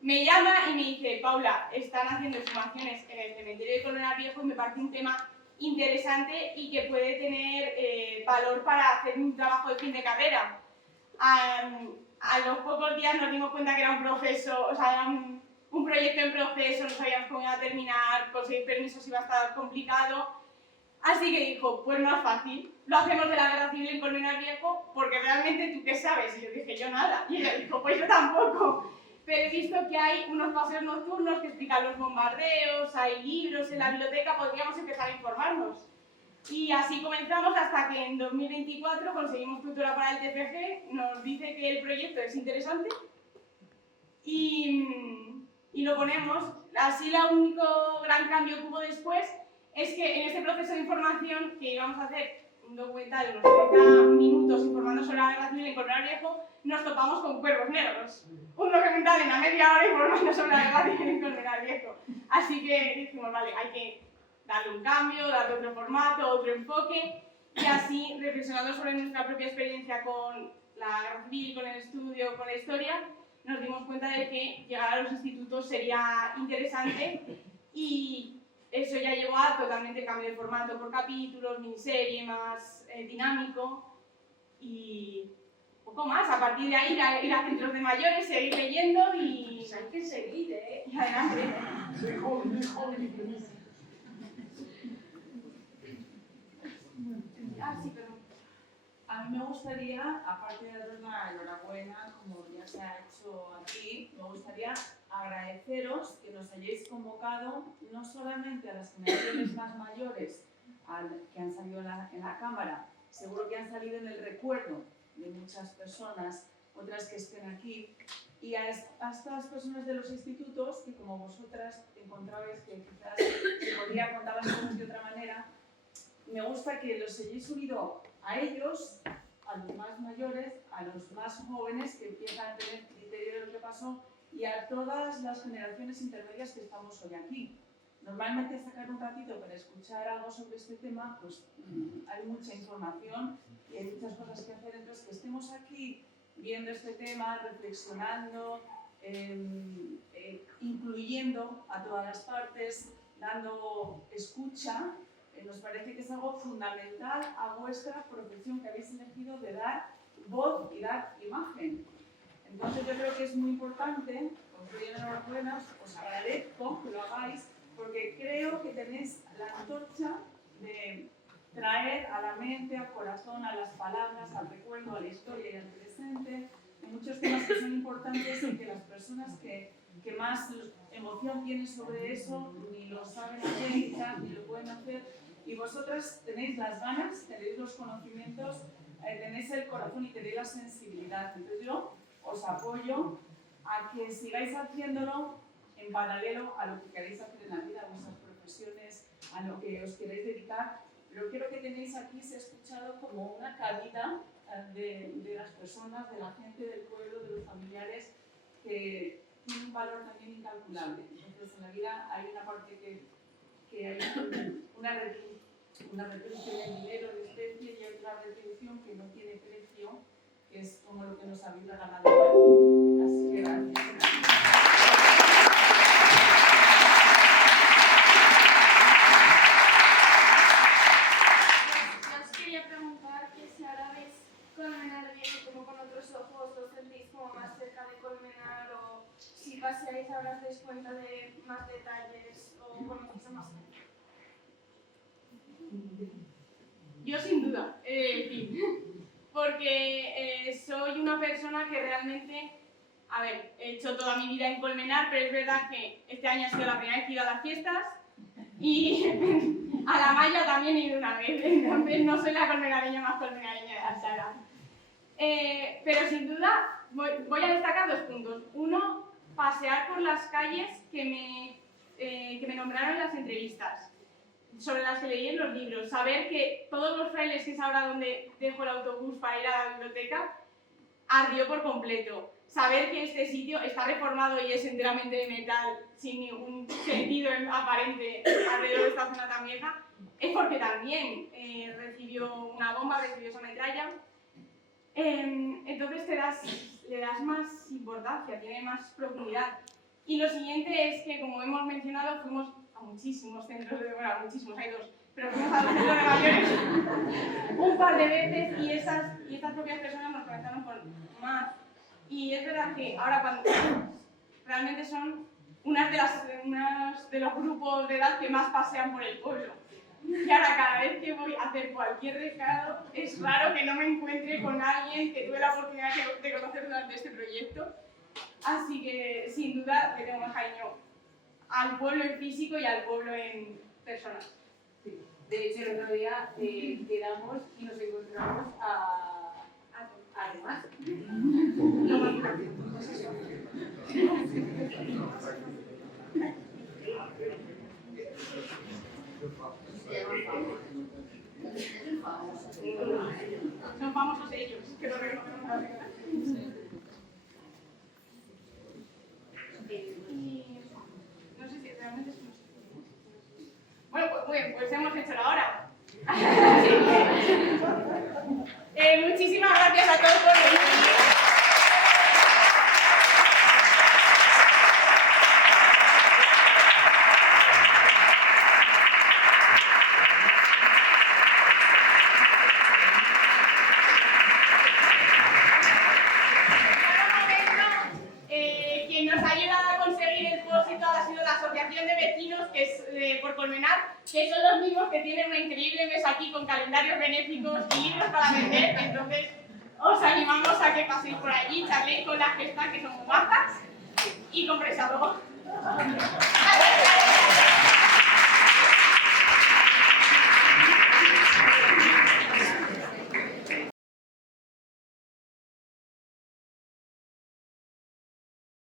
Me llama y me dice, Paula, están haciendo exhumaciones en el cementerio de Colmenar Viejo y me parece un tema interesante y que puede tener valor para hacer un trabajo de fin de carrera. A los pocos días nos dimos cuenta que era un proceso, o sea, era un proyecto en proceso, no sabíamos cómo iba a terminar, conseguir permisos iba a estar complicado. Así que dijo, pues más fácil, lo hacemos de la Guerra Civil en Colmenar Viejo porque realmente tú qué sabes. Y yo dije, yo nada. Y ella dijo, pues yo tampoco. Pero he visto que hay unos paseos nocturnos que explican los bombardeos, hay libros en la biblioteca, podríamos empezar a informarnos. Y así comenzamos hasta que en 2024 conseguimos tutora para el TFG, nos dice que el proyecto es interesante y lo ponemos. Así el único gran cambio que hubo después es que en este proceso de información que íbamos a hacer un documental de unos 30 minutos informando sobre la Guerra Civil en Colmenar Viejo, nos topamos con Cuervos Negros. Un documental en la media hora informando sobre la Guerra Civil en Colmenar Viejo. Así que dijimos, vale, hay que darle un cambio, darle otro formato, otro enfoque, y así, reflexionando sobre nuestra propia experiencia con la Guerra Civil, con el estudio, con la historia, nos dimos cuenta de que llegar a los institutos sería interesante y eso ya llevó a totalmente cambio de formato por capítulos, miniserie, más dinámico y poco más. A partir de ahí ir a centros de mayores, seguir leyendo y... Pues hay que seguir, ¿eh? Y adelante. Soy joven y feliz. Ah, sí, perdón. A mí me gustaría, aparte de daros la enhorabuena, como ya se ha hecho aquí, me gustaría agradeceros que nos hayáis convocado no solamente a las generaciones más mayores que han salido en la Cámara, seguro que han salido en el recuerdo de muchas personas, otras que estén aquí, y a estas personas de los institutos que como vosotras encontrabais que quizás se podría contar las cosas de otra manera, me gusta que los hayáis unido a ellos, a los más mayores, a los más jóvenes que empiezan a tener criterio de lo que pasó y a todas las generaciones intermedias que estamos hoy aquí. Normalmente sacar un ratito para escuchar algo sobre este tema, pues hay mucha información y hay muchas cosas que hacer, entonces que estemos aquí viendo este tema, reflexionando, incluyendo a todas las partes, dando escucha, nos parece que es algo fundamental a vuestra profesión que habéis elegido de dar voz y dar imagen. Entonces yo creo que es muy importante, os doy enhorabuena, os agradezco que lo hagáis, porque creo que tenéis la antorcha de traer a la mente, al corazón, a las palabras, al recuerdo, a la historia y al presente, muchos temas que son importantes y que las personas que más emoción tienen sobre eso ni lo saben hacer ni lo pueden hacer, y vosotras tenéis las ganas, tenéis los conocimientos, tenéis el corazón y tenéis la sensibilidad. Entonces yo os apoyo a que sigáis haciéndolo en paralelo a lo que queréis hacer en la vida, a vuestras profesiones, a lo que os queréis dedicar. Pero quiero que tenéis aquí, se ha escuchado como una cabida de las personas, de la gente del pueblo, de los familiares, que tiene un valor también incalculable. Entonces en la vida hay una parte que hay una retribución en dinero, en especie, y hay otra retribución que no tiene precio, que es como lo que nos habéis regalado hoy. Así que gracias. Yo os quería preguntar que si ahora veis Colmenar bien y como con otros ojos os sentís como más cerca de Colmenar, o si paseáis ahora os dais cuenta de más detalles o conocéis a más gente. Yo sin duda, porque soy una persona que realmente, a ver, he hecho toda mi vida en Colmenar, pero es verdad que este año ha sido la primera vez que he ido a las fiestas y a la malla también he ido una vez, entonces no soy la colmenareña más colmenareña de la sala. Pero sin duda voy a destacar dos puntos. Uno, pasear por las calles que me nombraron en las entrevistas, sobre las que leí en los libros, saber que todos los frailes, que es ahora donde dejo el autobús para ir a la biblioteca, ardió por completo. Saber que este sitio está reformado y es enteramente de metal, sin ningún sentido aparente alrededor de esta zona tan vieja, es porque también recibió una bomba, recibió esa metralla. Entonces le das más importancia, tiene más profundidad. Y lo siguiente es que, como hemos mencionado, fuimos a muchísimos centros de... Bueno, muchísimos, hay dos, pero fuimos a los centros de mayores un par de veces y estas propias personas nos conectaron con más. Y es verdad que ahora cuando realmente son unas de los grupos de edad que más pasean por el pueblo. Y ahora cada vez que voy a hacer cualquier recado es raro que no me encuentre con alguien que tuve la oportunidad de conocer durante este proyecto. Así que sin duda le tengo más cariño al pueblo en físico y al pueblo en personas. Sí. De hecho, el otro día quedamos y nos encontramos a demás. Son famosos ellos, que lo reconocemos rápidamente. Y no sé si realmente es... Bueno, pues hemos hecho la hora. Muchísimas gracias a todos por venir. que son los mismos que tienen una increíble mesa aquí con calendarios benéficos y libros para vender. Entonces, os animamos a que paséis por allí, charléis con las que están, que son muy bajas, y compréis algo.